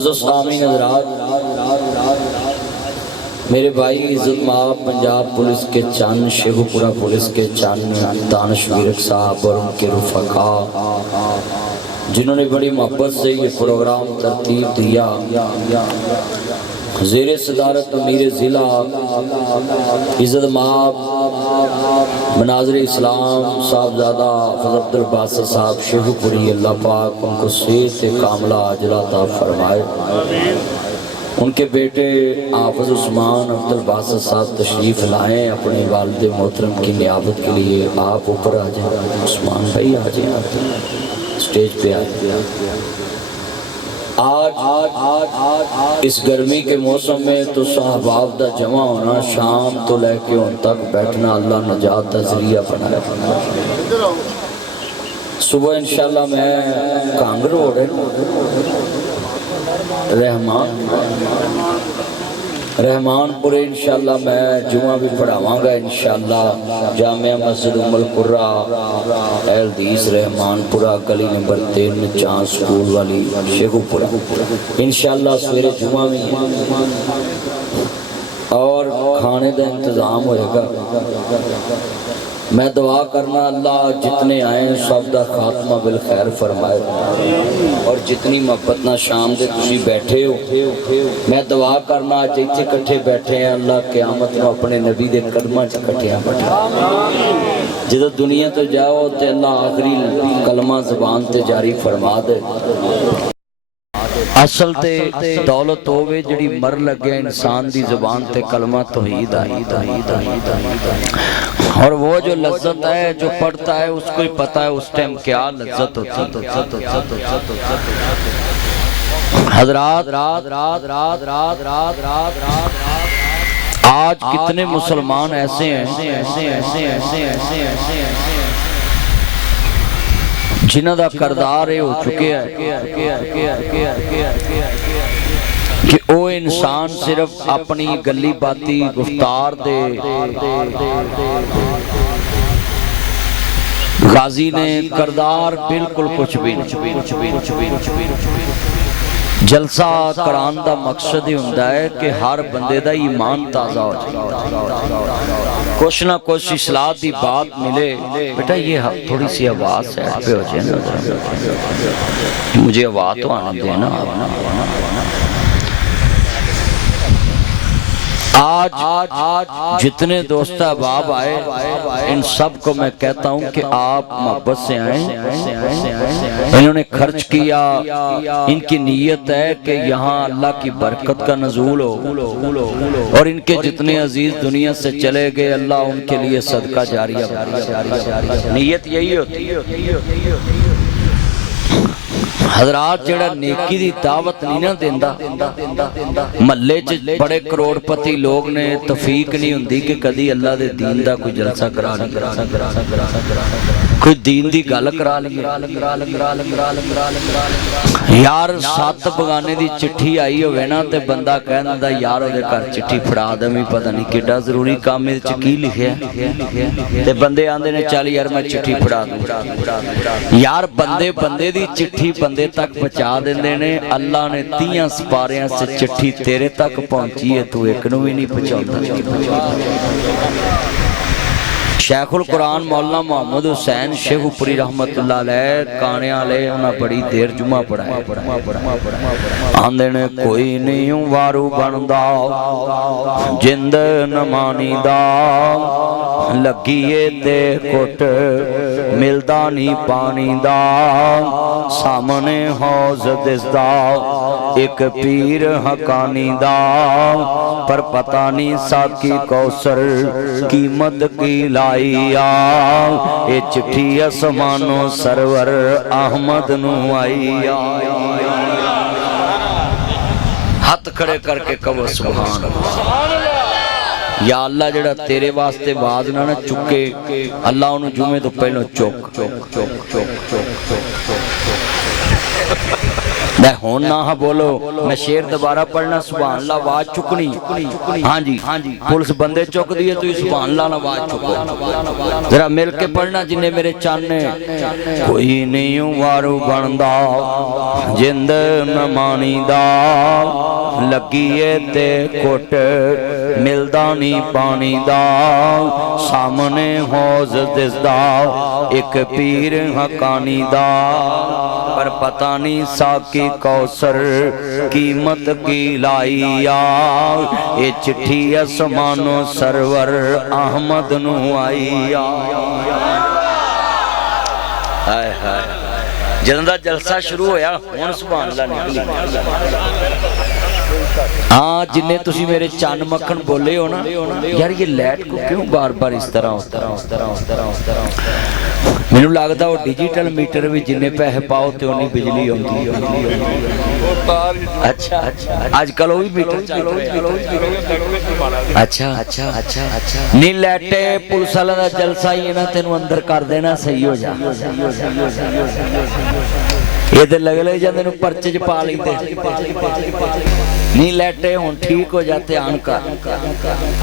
आमीन हज़रात, मेरे भाई इज़्ज़त माब पंजाब पुलिस के चंद, शेखुपुरा पुलिस के चंद दानिश विरक साहब और उनके रुफ़क़ा जिन्होंने बड़ी मोहब्बत से ये प्रोग्राम तरतीब दिया। ज़ेरे सदारत अमीर ज़िला इज़्ज़त माब मनाज़िर इस्लाम साहबज़ादा हफ़्ज़ अब्दुल बासित साहब शेखुपुरी, अल्लाह पाक उनको सेहत कामला अजला अता फरमाए। उनके बेटे हाफ़िज़ उस्मान अब्दुल बासित साहब तशरीफ़ लाएँ अपने वालिद मोहतरम की नियाबत के लिए। आप ऊपर आ जाए, उस्मान भाई आ जाए, स्टेज पे आ जाए। आज इस गर्मी के मौसम में तो सहबाब दा जमा होना, शाम तो लेके उन तक बैठना अल्लाह नजात का जरिया बनाया। सुबह इंशाल्लाह मैं कांग रोड रहमानपुर इंशाल्लाह मैं जुमा भी पढ़ावांगा इंशाल्लाह। जामिया मस्जिद उम्मुल कुर्रा हदीस रहमानपुरा गली नंबर 3 में चांद स्कूल वाली शेखुपुरा इंशाल्लाह सवेरे जुमा भी है और खाने का इंतज़ाम होएगा। मैं दुआ करना अल्लाह जितने आए सब का खात्मा बिल खैर फरमाए और जितनी मोहब्बत ना शाम दे तुसी बैठे हो, मैं दुआ करना अज इत्थे इकट्ठे बैठे हैं अल्लाह क़यामत में अपने नबी दे कदमां च इकट्ठे बैठा। जदों दुनिया तो जाओ तो अल्लाह आखिरी कलमा ज़बान ते जारी फरमा दे। असल ते दौलत होवे जिहड़ी मर लगे इंसान दी ज़बान ते कलमा तौहीद आई। और वो जो लज्जत है जो पढ़ता है उसको ही पता है उस टाइम क्या लज्जत होती है। हज़रात आज कितने मुसलमान ऐसे जिन्हां दा करदार हो चुके कि वो इंसान सिर्फ अपनी गली बाती गुफ्तार दे गाजी ने करदार बिल्कुल कुछ भी जलसा करान दा मकसद ही हुंदा है कि हर बंदे दा ईमान ताज़ा हो जाए, कुछ ना कुछ इस्लाह दी बात मिले। बेटा ये थोड़ी सी आवाज़ साइड पे हो जाए ना, मुझे आवाज़ तो आने देना। आज जितने दोस्त अहबाब आए इन सब को मैं कहता हूँ कि आप मोहब्बत से आए। इन्होंने खर्च किया, इनकी नीयत है कि यहाँ अल्लाह की बरकत का नज़ूल हो और इनके जितने अजीज दुनिया से चले गए अल्लाह उनके लिए सदका जारिया। नीयत यही होती है। हज़रात जेड़ा नेकी दी दावत नहीं ना देंदा, महल्ले च बड़े करोड़पति लोग ने, तफीक नहीं हुंदी कि कदी अल्लाह दे दीन दा कोई जलसा करा कोई दीन दी गल करा ली। यार 7 बगाने दी चिट्ठी आई होवे ना ते बंदा कह दिंदा यार ओदे घर चिट्ठी फड़ा देवीं, पता नहीं किड्डा जरूरी काम इहदे च की लिखिया ते बंदे आंदे ने चल यार मैं चिट्ठी फड़ा दूं। यार बंदे बंदे दी चिट्ठी बंदे तक पहुंचा देंदे ने। अल्लाह ने 30 सिपारियां से चिट्ठी तेरे तक पहुंची है, तू एक नूं भी नहीं पहुंचाता। शेखुल कुरान मौलाना मोहम्मद हुसैन शेखुपुरी रहमतुल्लाह अलैह काने वाले उन्हें बड़ी देर जुमा पढ़ाया। आंदे ने कोई नहीं वारू बनदा जिंद नमानी दा, लगिए ते कुट मिलदा नहीं पानी दा, सामने हौज दिसदा एक पीर हकानी दा, पर पता नहीं साकी कौसर कीमत की लाई। ये चिट्ठी आसमानो सरवर अहमद नू आई। हाथ खड़े करके कहो सुभान अल्लाह। या अल्लाह जेड़ा तेरे वास्ते आवाज ना चुके अल्लाह उन्हें जुमे तो पहलों चुक मैं हुण ना बोलो, मैं शेर दोबारा पढ़ना, सुभान अल्लाह आवाज चुकनी। हाँ जी, पुलिस बंदे चुक दिए, तुम सुभान अल्लाह आवाज चुको, जरा मिल के पढ़ना। जिन्ने मेरे चाने कोई नहीं वारू बनदा जिंद न मानी दा, लगिए ते कुट मिलदा नहीं पानी दा, सामने हौज दिसदा एक पीर हकानी दा, पर पता नहीं साकी कौसर कीमत की लाइया, ये चिट्ठी असमानो सरवर अहमद नू आईया। हाय हाय, ਜਦੋਂ ਦਾ ਜਲਸਾ ਸ਼ੁਰੂ ਹੋਇਆ ਹੁਣ ਸੁਭਾਨ ਅੱਲਾਹ ਨਿਕਲੀ। हाँ, जिन्ने तुसी मेरे चन्न मक्खन बोले हो ना यार, ये लाइट को क्यों बार बार इस तरह मैनू लगता वो डिजिटल मीटर भी जिन्ने पैसे पाओ तो उन्नी बिजली आती। अच्छा आजकल वो भी मीटर चल रहे। अच्छा नहीं, लाइटे पुलिस वाले का जलसा ही है ना, तेनू अंदर कर देना, सही हो जा। ये तो लग जाते परचे च पा लेते। नहीं लाइटे हुण ठीक हो जाते आन कर।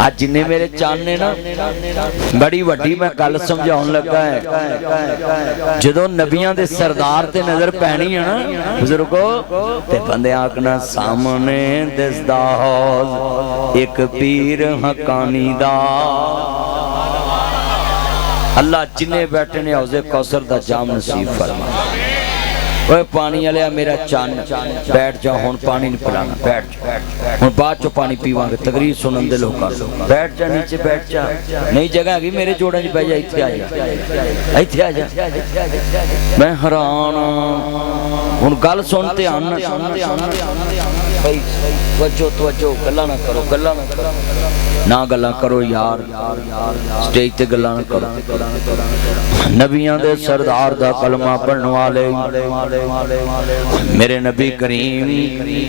आज जिन्ने मेरे चान ने ना, बड़ी वड्डी मैं गल समझाउण लगा है। जदों नबियां दे सरदार ते नजर पैनी है ना बुजुर्गो, ते बंदे आखना सामने दिसदा हौज एक पीर हकानी दा। अल्लाह जिन्ने बैठे ने हौज़े कौसर दा जाम नसीब फरमा। ओए पानी वाले मेरा चन बैठ जाओ, हुण पानी नहीं पिलाना, बैठ जा, हुण बाद चो पानी पीवांगे, तकरीर सुनन दे लोकां नूं। बैठ जा नीचे, बैठ जा, नहीं जगह हैगी मेरे जोड़ां च बह जा, इत्थे आ जा, इत्थे आ जा। मैं हैरान हुण गल सुन, ध्यान भाई, तवज्जो गल्लां ना करो, ना गल्लां करो यार, स्टेज ते गल्लां ना करो। नबियां दे सरदार दा कलमा पढ़न वाले मेरे नबी करीम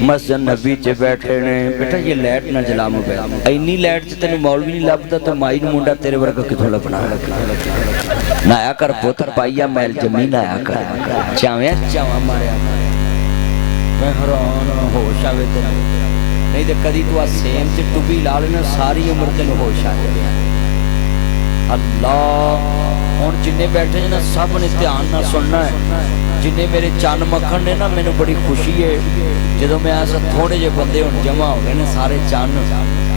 मस्जिद नबी च बैठे ने। बेटा ये लाइट ना जला मोबाइल, इन्नी लाइट च तेन मौलवी नहीं लभदा तो माई नूं मुंडा तेरे वर्गा किथों लभना। नाया कर पुत्र पाइया मैल जमी, नाया कर चावा मारिया। मैं हैरान होश आवे तेरे, नहीं तो कदी तू सेम च टुबी ला लेना, सारी उम्र तेन होश आ जाए। अल्लाह हुण जिन्ने बैठे ना सब ने ध्यान ना सुनना है। जिन्ने मेरे चन्न मक्खन ने ना, मैनू बड़ी खुशी है जो मैं ऐसा थोड़े जे बंदे हुण जमा हो गए ने सारे चन्न।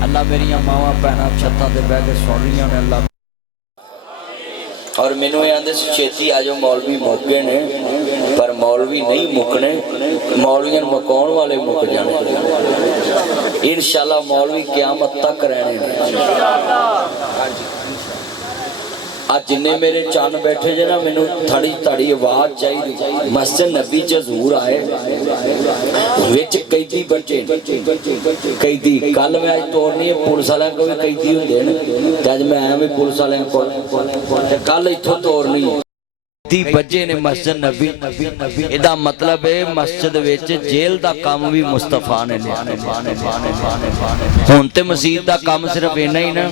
अल्लाह मेरिया मावां भैणां छत्तां ते बह के सुन रही ने अल्लाह। और मैनू ये आंदे छेती आ जाओ, मौलवी मुक गए ने, पर मौलवी नहीं मुकने, मौलवियां मुकाउण वाले मुक जाने इंशाअल्लाह। मौलवी क़यामत तक रहने ने। आज जिन्ने मेरे चन्न बैठे जे ना, मैनू थड़ी थड़ी आवाज चाहिए। मस्जिद नबी च हजूर आए, विच कैदी बच्चे, कैदी कल मैं अज तोड़नी है, पुलिस वाले को भी कैदी होंदे ने, अज मैं आया भी पुलिस वाले को, कल इत्थों तोड़नी है। बजे ने मस्जिद नबी, इहदा मतलब है मस्जिद विच जेल दा काम भी मुस्तफा ने लिया। हुण ते मस्जिद दा काम सिर्फ इन्ना ही ना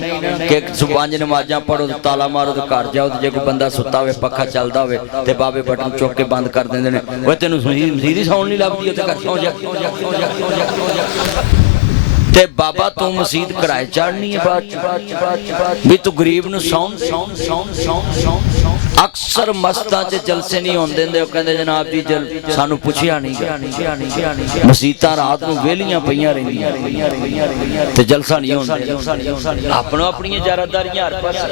कि 5 नमाज़ां पढ़ो, ताला मारो तो घर जाओ, जे कोई बंदा सुता होवे, पक्खा चलदा होवे ते बाबे बटन चुक के बंद कर देंदे ने। ओए तैनूं मस्जिद ही सौण नहीं लभदी, ते घर सौ जा ते बाबा तू मस्जिद किराए चढ़नी है बाद भी तू गरीब नूं सौण। अक्सर मस्जिदां च जलसे नहीं होंदे, कहंदे जनाब जी सानू पुछया नहीं। मस्जिदां रात नूं वेलियां पईयां रहिंदियां ते जलसा नहीं होंदा। अपनो अपनी जारादारियां हर पासे।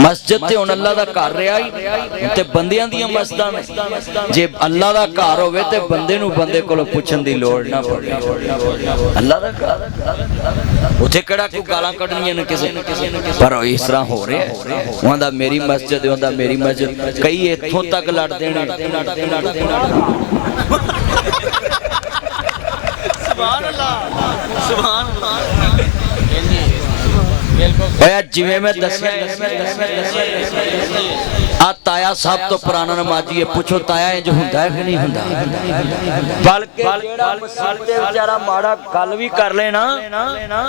मस्जिद ते हुण अल्लाह दा घर रहा ही ते बंदियां दियां मस्जिदां ने। जे अल्लाह दा घर होवे ते बंदे नूं बंदे कोलों पुछण दी लोड़ ना पवे। अल्लाह दा घर उथे केड़ा कोई गालां कढणियां ने किसे, पर इस तरह हो रहा है। उहदा मेरी मस्जिद, उहदा मेरी मस्जिद, कई इत्थों तक लड़ते हैं। सुभान अल्लाह, सुभान अल्लाह। जिवें मैं दस्सिया आ ताया सब तो पुराना नमाजी है, पूछो ताया इंज हुंदा है कि नहीं हुंदा। बल्कि जेड़ा मस्जिद दे बेचारा माड़ा गल भी कर ले ना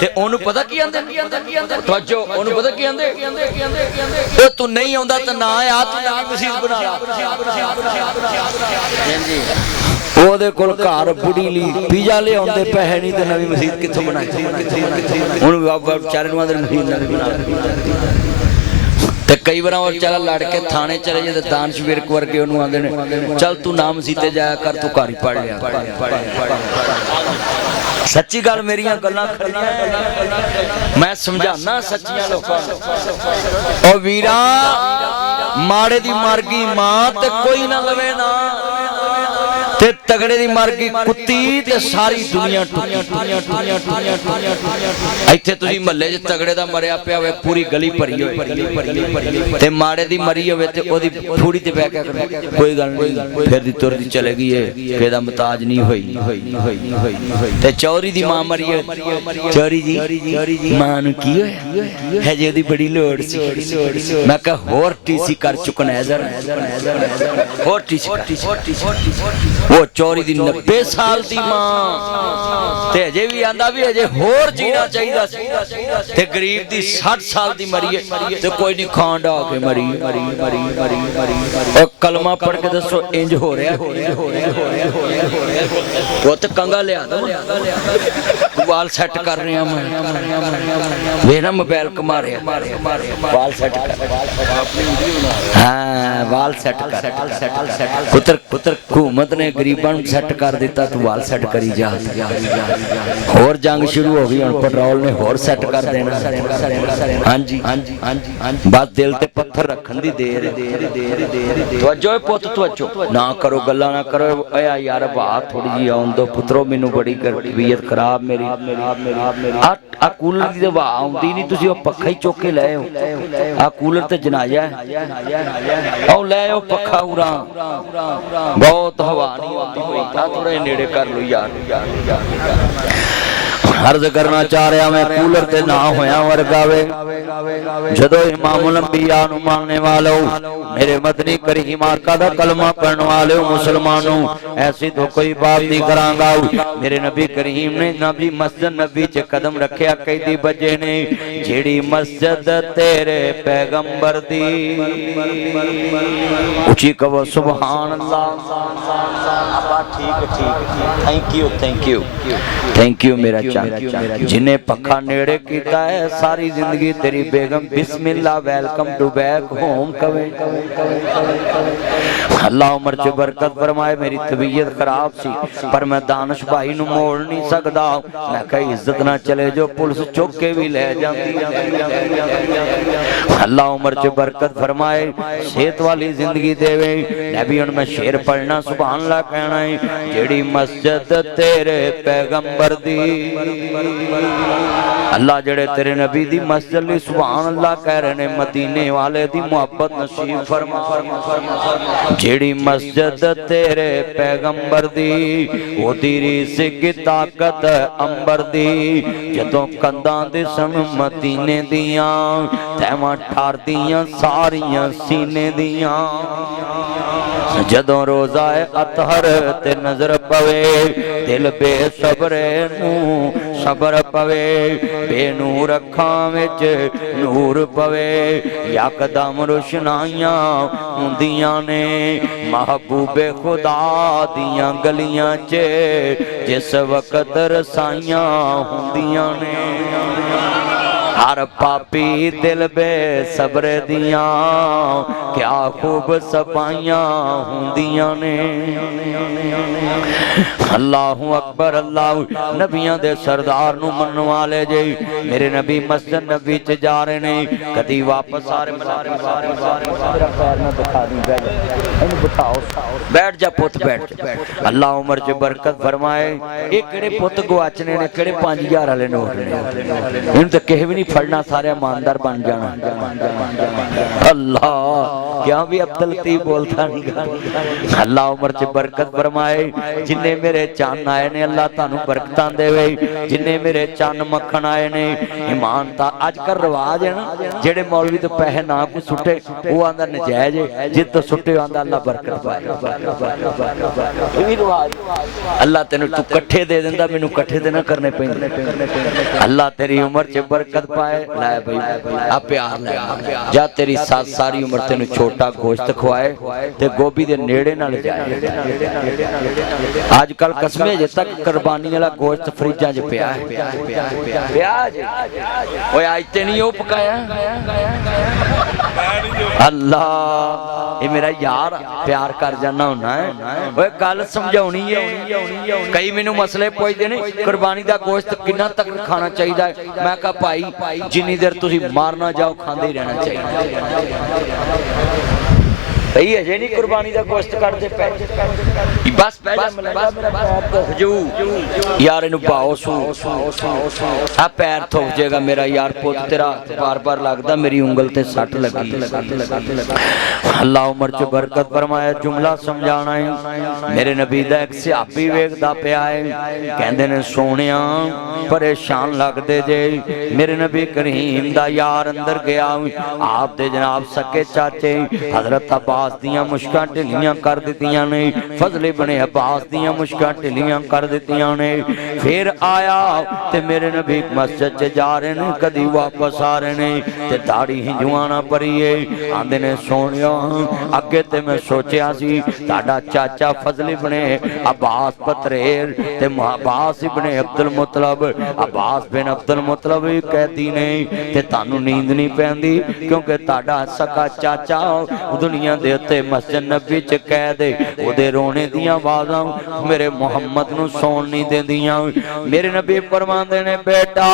ते ओनू पता की आंदे, तवज्जो ओनू पता की आंदे, ओ तू नहीं आंदा ते ना आ, तू नवी मस्जिद बना ला। ਉਹਦੇ ਕੋਲ ਘਰ ਬੁੜੀ ਲਈ ਪੀਜ਼ਾ ਲਿਆਉਂਦੇ ਪੈਸੇ ਨਹੀਂ ਤੇ ਨਵੀਂ ਮਸਜਿਦ ਕਿੱਥੋਂ ਬਣਾਈ ਹੁਣ ਵਿਚਾਰੇ ਨੂੰ ਆਦਰ ਮਸਜਿਦ ਨਾ ਬਣਾ ਤੇ ਕਈ ਵਾਰ ਉਹ ਚੱਲ ਲੜ ਕੇ ਥਾਣੇ ਚਲੇ ਜੇ ਤੇ ਦਾਨਸ਼ ਵਿਰਕ ਵਰਗੇ ਉਹਨੂੰ ਆਂਦੇ ਨੇ ਚੱਲ ਤੂੰ ਨਾ ਮਸਜਿਦ ਤੇ ਜਾਇਆ ਕਰ ਤੂੰ ਘਰ ਹੀ ਪੜ ਲਿਆ सच्ची गल मेरियां गल्लां खड़ियां मैं समझाना सच्चियां लोकां ओ वीरा माड़े दी मर गई मां ते कोई ना लवे ना ते तगड़े दी मर गई कुत्ती ते सारी दुनिया इत्थे तुसीं महल्ले च तगड़े दा मरिया पिया होवे पूरी गली भरी होवे ते माड़े दी मरी होवे ते ओदी फूड़ी ते बैठ के कोई गल नहीं फिर दी तुरदी चले गई है केदा मुताज नहीं होई ते चौरी दी मां मरी चौरी जी मां नु की होया है जे ओदी बड़ी लोड़ सी मैं कहा होर टीसी कर चुकना है होर टीसी वो चौरी दी 90 साल दी मां ते अजे भी आंदा भी अजे होर जीना चाहिदा सी ते गरीब दी 60 साल दी मरी है ते कोई नहीं खान डा के मरी ओ कलमा पढ़ के दसो इंज हो रहा वो ते कंगा लिया दो वाल सेट कर रहे हैं मैं मेरा मोबाइल कमा रहे वाल सेट कर हां वाल सेट कर पुत्र हुकूमत ने गरीबां नूं सेट कर दिता तू वाल सेट करी जा होर जंग शुरू हो गई हुण पेट्रोल ने होर सेट कर देना हां जी बस दिल ते पत्थर रखन दी देर तवज्जो पुत तवज्जो ना करो गल्ला ना करो यार बात थोड़ी जी आउण दो पुत्रो मैनू बड़ी तबीयत खराब मेरी आ कूलर दी हवा आउंदी नहीं तुसीं ओ पक्खा ही चुक के ले आओ आ कूलर ते जनाजा है ओ ले आओ पक्खा उरा बहुत हवा नहीं आती हुई थोड़े नेड़े कर लो यार अर्ज करना चाह रहा मैं कूलर ते ना होया वर्गावे जदों इमामुल अंबिया नु मानने वालों मेरे मदनी करीम आका दा कलमा पढ़ने वाले मुसलमानों ऐसी तो कोई बात नहीं करांगा मेरे नबी करीम ने नबी मस्जिद नबी च कदम रखया कैदी बजे ने जेड़ी मस्जिद तेरे पैगंबर दी ऊंची कहो सुभान अल्लाह ठीक थैंक यू मेरा चाचा जिन्हें पखा नेड़े कीता है सारी जिंदगी तेरी बेगम बिस्मिल्लाह वेलकम टू बैक होम कवे अल्लाह उम्र च बरकत फरमाए मेरी तबीयत खराब सी पर मैं दानिश भाई नु मोड़ नहीं सकदा मैं कहा इज्जत ना चले जो पुलिस चुक के भी ले जाती अल्लाह उम्र च बरकत फरमाए सेहत वाली जिंदगी देवे नबी हुन मैं शेर पढ़ना सुभान अल्लाह कहना है जेड़ी मस्जिद तेरे पैगंबर दी अल्लाह जेड़े तेरे नबी दी मस्जिद ली सुभान अल्लाह कह रहे ने मदीने वाले दी मोहब्बत नसीब फरमा जेड़ी मस्जिद तेरे पैगंबर दी ओदी रीस की ताकत अंबर दी जदों कंधां दे सन मदीने दियां तैवां ठारदियां सारियां सीने दियां जदों रोजा अतहर ते नजर पवे दिल बेसबरे नू सबर पवे बेनूर अखां विच नूर पवे यकदम रोशनाइयां हुंदियां ने महबूबे खुदा दियां गलियां च जिस वक्त रसाइयां हुंदियां ने हर पापी दिल बेसबर दियां क्या खूब सफाइयां हुंदियां ने अल्लाहु अकबर अल्लाह नबियां दे सरदार नु मनन वाले जे मेरे नबी मस्जिद नबी च जा रहे ने कदी वापस सारे पैर ना दिखा दी इन्हें बिठाओ बैठ जा पुत बैठ अल्लाह उम्र च बरकत फरमाए ये केड़े पुत गवाचने ने केड़े 5000 वाले नोट ने इन ते किसी भी नहीं फड़ना सारे ईमानदार बन जाना अल्लाह क्या भी अब्दुल लतीफ बोलता नहीं अल्लाह उम्र च बरकत फरमाए जिन्ने मेरे चन्न आए ने अल्लाह तानू बरकतां देवे जिन्ने मेरे चन्न मक्खन आए ने ईमान दा अजकल रिवाज है ना जेड़े मौलवी तो पैसे ना कोई सुटे वो आंदा नजायज है जित तो सुटे आंदा अल्लाह बरकत पाए ये भी रिवाज अल्लाह तेनू तू इकट्ठे दे देंदा मैनू इकट्ठे ते ना करने पैंदे अल्लाह तेरी उम्र च बरकत पाए लै भाई आ प्यार लै जा तेरी साथ सारी उम्र तेनू छोटा गोश्त खवाए ते गोभी दे नेड़े ना ले जाए आजकल कसमे जे तक कुर्बानी वाला गोश्त फ्रिजा च पिया आज ते नहीं वो पकाया अल्लाह ये मेरा यार प्यार कर जाना होना है गल समझाउणी है कई मैनू मसले पुछदे ने कुर्बानी दा गोश्त किन्ना तक खाना चाहिए मैं कहा भाई जिन्नी देर तुसी मारना जाओ खांदे ही रहना चाहिए भई अजे नहीं कुर्बानी का गोश्त करते पे बस पै जा मलंगा मेरा पैर धुख जू यार इनू पाओ सू आ पैर थुक जाएगा मेरा यार पुत तेरा बार बार लगदा मेरी उंगल ते सट लगी अल्लाह उमर च बरकत फरमाया जुमला समझाना है मेरे नबी दा एक सहाबी वेखदा पिया है कहंदे ने सोहणिया परेशान लगदे जे मेरे नबी करीम दा यार अंदर गया आप दे जनाब सके चाचे हजरत अब्बास दियां मुश्कां ढिलियां कर दित्तियां ने फजल इब्ने अब्बास दियां मुश्कां ढिलियां कर दित्तियां ने फिर आया ते मेरे नबी मस्जिद च जा रहे ने कदी वापस आ रहे ने ते दाढ़ी हिंजुआना भरी है आंदे ने सोहणिया अगे ते मैं सोचिया सी ताड़ा चाचा फजल इब्ने अब्बास पतरेर ते अब्बास इब्ने अब्दुल मुतलब अब्बास बिन अब्दुल मुतलब कहती ने ते तानू नींद नहीं पैंदी क्योंकि ताड़ा सका चाचा दुनिया दे उत्ते मस्जिद नबी च कह दे ओदे रोने दियां आवाज़ां मेरे मुहम्मद नू सौण नहीं देंदियां मेरे नबी फरमांदे ने बेटा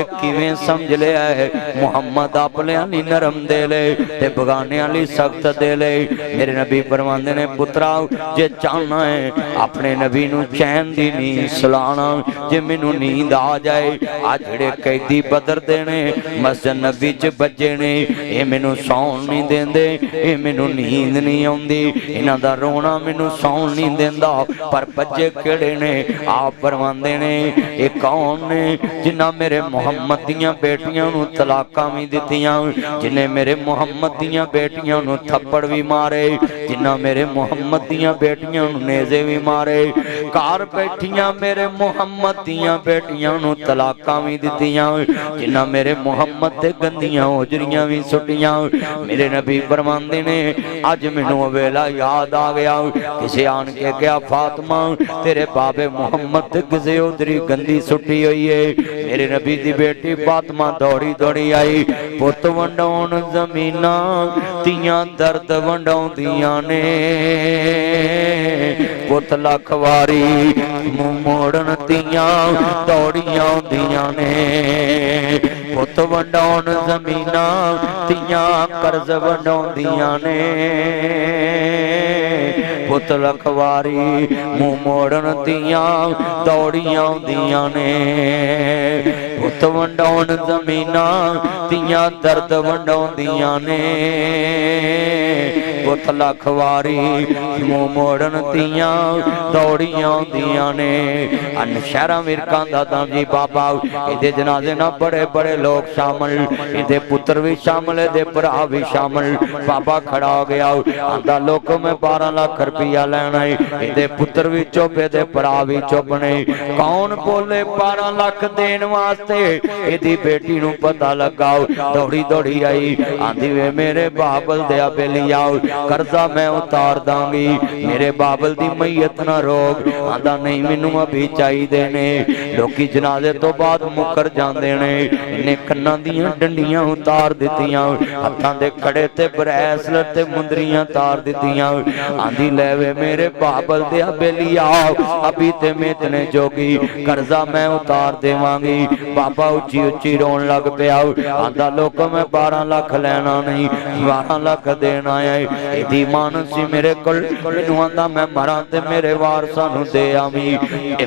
एक किवें समझ लिया है मुहम्मद अपने ली नरम दे ले ते बगाने ली सख्त दे ले मेरे नबी फरमांदे ने पुत्रा जे चाहना है अपने नबी नू चैन दी नींद सुलाना जे मैनू नींद आ जाए आ जेड़े कैदी बदर दे ने मस्जिद नबी च बजे ने ये मैनू सौण नहीं देंदे ये मैनू नींद नहीं आउंदी इन्हां दा रोना मैनू सौण नहीं देंदा पर बजे किहड़े ने आप फरमांदे ने ये कौन ने जिन्हां मेरे मुहम्मद दियां बेटियां नू तलाकां भी दित्तियां जिन्हें मेरे मुहम्मद दियां बेटियां नू थप्पड़ भी मारे जिन्हां मेरे मुहम्मद दियां बेटियां नू नेज़े भी मारे घर बैठियां मेरे मुहम्मद दियां बेटियां नू तलाकां भी दित्तियां जिन्हां मेरे मुहम्मद ते गंदियां होजरियां भी सुटियां मेरे नबी फरमांदे ने अज मैनू वेला याद आ गया किसे आन के क्या फातिमा तेरे बाबे मुहम्मद ते किसे उधरी गंदी सुटी हुई है मेरे नबी दी बेटी फातिमा दौड़ी दौड़ी आई पुत वंडाउण जमीना तियां दर्द वंडाउंदियां ने पुत लख वारी मुंह मोड़न तियां दौड़ियां आउंदियां ने पुत वंडाउण जमीना तियां कर्ज वंडाउंदियां ने पुत लखवारी मुंह मोड़न तियां दौड़ियां आउंदियां ने पुत वंडाउण जमीना तियां दर्द वंडाउंदियां ने पुत लखवारी मुंह मोड़न तियां दौड़ियां आउंदियां ने अन शहरां विरकां दा दाम जी बाबा इहदे जनाजे ना बड़े बड़े लोग शामिल इहदे पुत्र भी शामिल इहदे भरा भी शामिल बाबा खड़ा हो गया आंदा लोक मैं 12 लाख रुपया लेना है इहदे पुत्र भी चुप इहदे भरा भी चुप ने कौन बोले 12 लाख देन वास्ते इहदी बेटी नू पता लगा दौड़ी दौड़ी आई आंदी वे मेरे बाबल दया बेली आओ कर्जा मैं उतार दांगी मेरे बाबल दी मैयत ना रोक आंदा नहीं मैनू अभी चाहिए ने लोकी जनाजे तो बाद मुकर जांदे ने इन्हें कन्नां दियां डंडियां उतार दित्तियां हत्थां दे कड़े ते ब्रैसलेट ते मुंदरियां तार दित्तियां आंदी ले वे मेरे बाबल दे बेली आओ अभी ते मैं इतने जोगी कर्जा मैं उतार देवांगी बाबा उच्ची उच्ची रोन लग पिया आंदा लोक मैं 12 लाख लेना नहीं 12 लाख देना है इहदी मान सी मेरे कोल मैनू आंदा मैं मरां ते मेरे वारसां नू दे आवी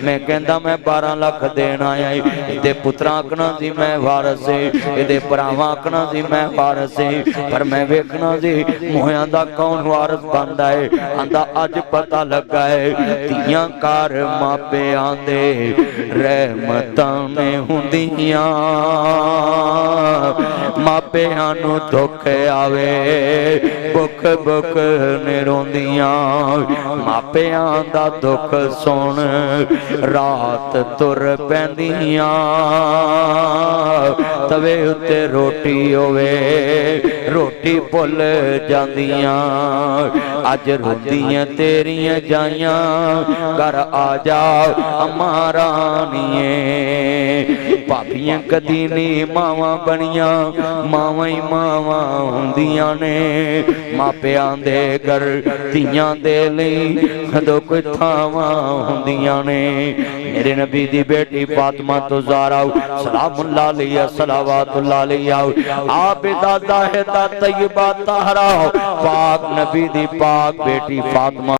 मैं कहंदा मैं 12 लाख देना है इहदे पुत्रां आखना सी मैं वारस है इहदे भरावां आखना सी मैं वारस है पर मैं वेखना सी मोहियां दा कौन वारस बनदा है आंदा अज पता लगा है धीआं घर मापिआं दे रहमतां ने हुंदियां ਮਾਪਿਆਂ ਨੂੰ ਦੁੱਖ ਆਵੇ ਭੁੱਖ ਭੁੱਖ ਨੇ ਰੋਂਦੀਆਂ ਮਾਪਿਆਂ ਦਾ ਦੁੱਖ ਸੁਣ ਰਾਤ ਤੁਰ ਪੈਂਦੀਆਂ ਤਵੇ ਉੱਤੇ ਰੋਟੀ ਹੋਵੇ ਰੋਟੀ ਭੁੱਲ ਜਾਂਦੀਆਂ ਅੱਜ ਰੋਂਦੀਆਂ ਤੇਰੀਆਂ ਜਾਈਆਂ ਘਰ ਆ ਜਾ ਅੰਮਾ ਰਾਣੀਏ ਭਾਬੀਆਂ ਕਦੀ ਨੀ ਮਾਵਾਂ ਬਣੀਆਂ ਮਾਵਾਂ ਹੀ ਮਾਵਾਂ ਹੁੰਦੀਆਂ ਨੇ ਮਾਪਿਆਂ ਦੇ ਘਰ ਧੀਆਂ ਦੇ ਲਈ ਕਦੋਂ ਕੋਈ ਥਾਵਾਂ ਹੁੰਦੀਆਂ ਨੇ मेरे नबी दी बेटी फातिमा तो ज़हरा सलामुल्लाह अलैहा सलावतुल्लाह अलैहा आबिदा ज़ाहिदा तय्यबा ताहरा पाक नबी दी पाक बेटी फातिमा